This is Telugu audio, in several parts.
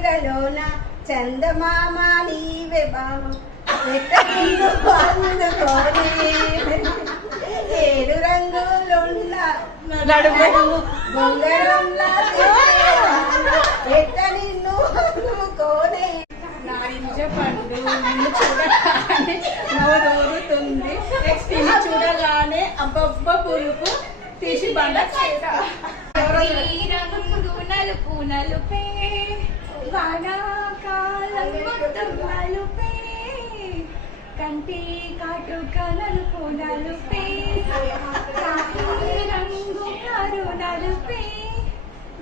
చీరలోన చందమామ నీవే బాబు ఏడు రంగులున్న బొంగరంలా ఎట్ట నిన్ను అందుకోనే నారింజ పండు నిన్ను చూడగానే నోరూరుతుంది నిన్ను చూడగానే అబ్బబ్బ పులుపు తీసి బండ రంగు నలుపు నలుపే వానాకాలం మొత్తం నలుపే కంటి కాటుక నలుపు నలుపే రంగు కారు నలుపే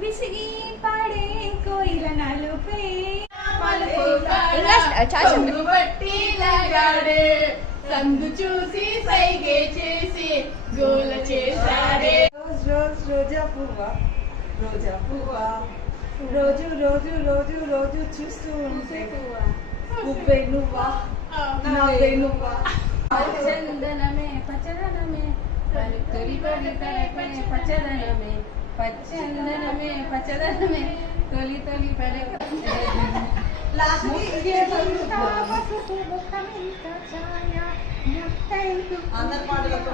విసిగి పడే కోయిల నలుపే బట్టి లాగాడే సందు చూసి సైగే చేసి గోల చేశాడే రోజా పువ్వా రోజు రోజు రోజు రోజు చూస్తూ ఉంటే నువ్వే నువ్వా నావే నువ్వా పచ్చదనమే పచ్చదనమే తొలి తొలి పలకే పచ్చదనమే పచ్చదనమే పచ్చదనమే తొలి తొలి పలకే అందరి పాటలకు